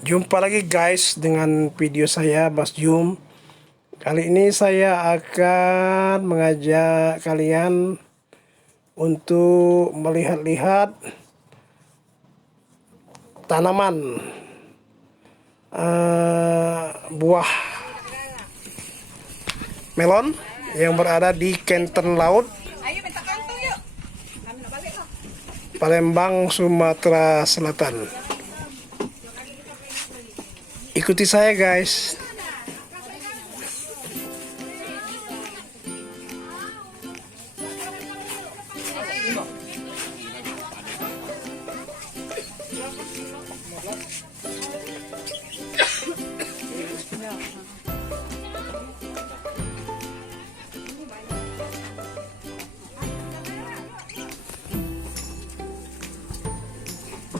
Jumpa lagi guys dengan video saya Bas Jum. Kali ini saya akan mengajak kalian untuk melihat-lihat tanaman buah melon yang berada di Kenten Laut, Palembang, Sumatera Selatan. Ikuti saya guys.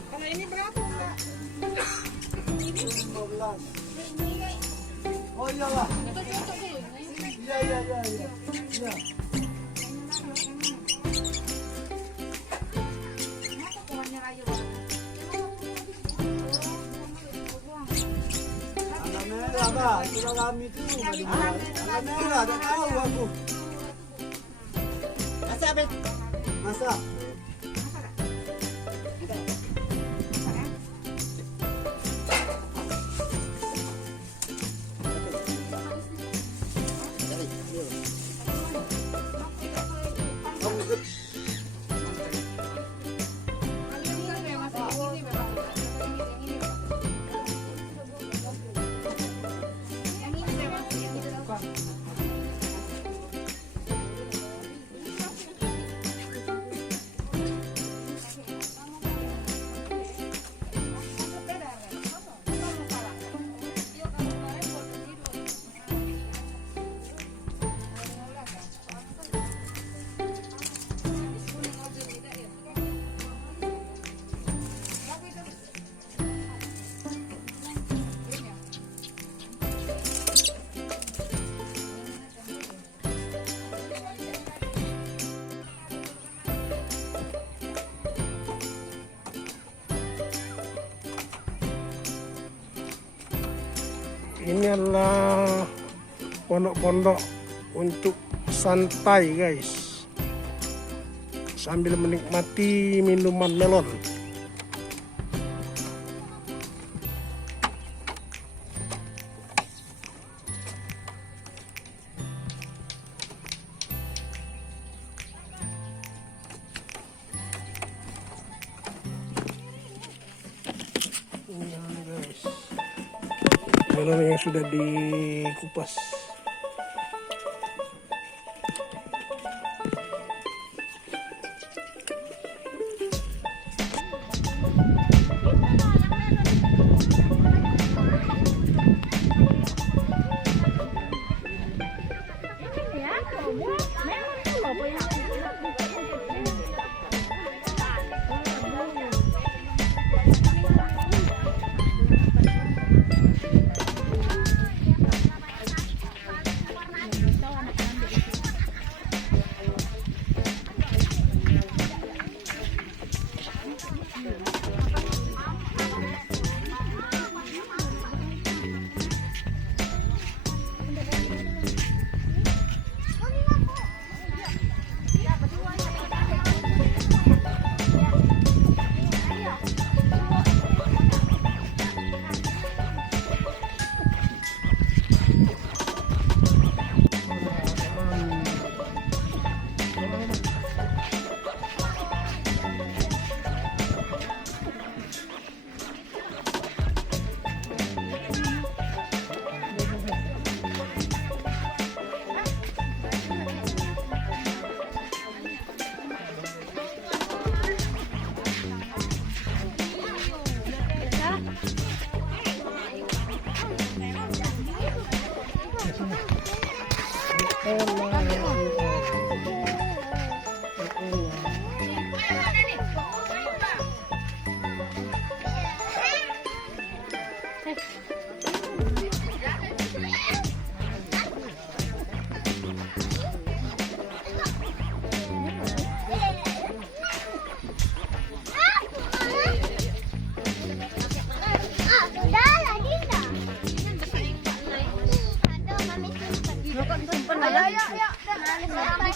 Kalau ini berapa, Mbak? Ini 15. Oh iyalah. Iya. Merah, Mbak. Sudah kami itu merah, tak tahu aku. Masak apa? Masak. Ini adalah pondok-pondok untuk santai guys, sambil menikmati minuman melon. Ini guys, melon yang sudah dikupas.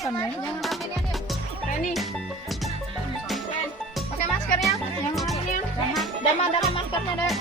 makan ya. Jangan aminin yuk. Reni. Pakai maskernya. Jangan aminin. Dama maskernya deh.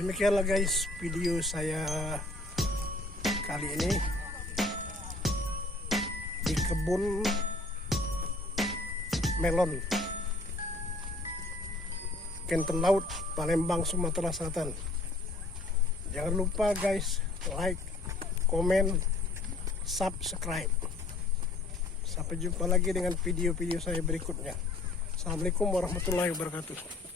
Demikianlah guys video saya kali ini di kebun melon Kenten Laut, Palembang, Sumatera Selatan. Jangan lupa guys, like, komen, subscribe. Sampai jumpa lagi dengan video-video saya berikutnya. Assalamualaikum warahmatullahi wabarakatuh.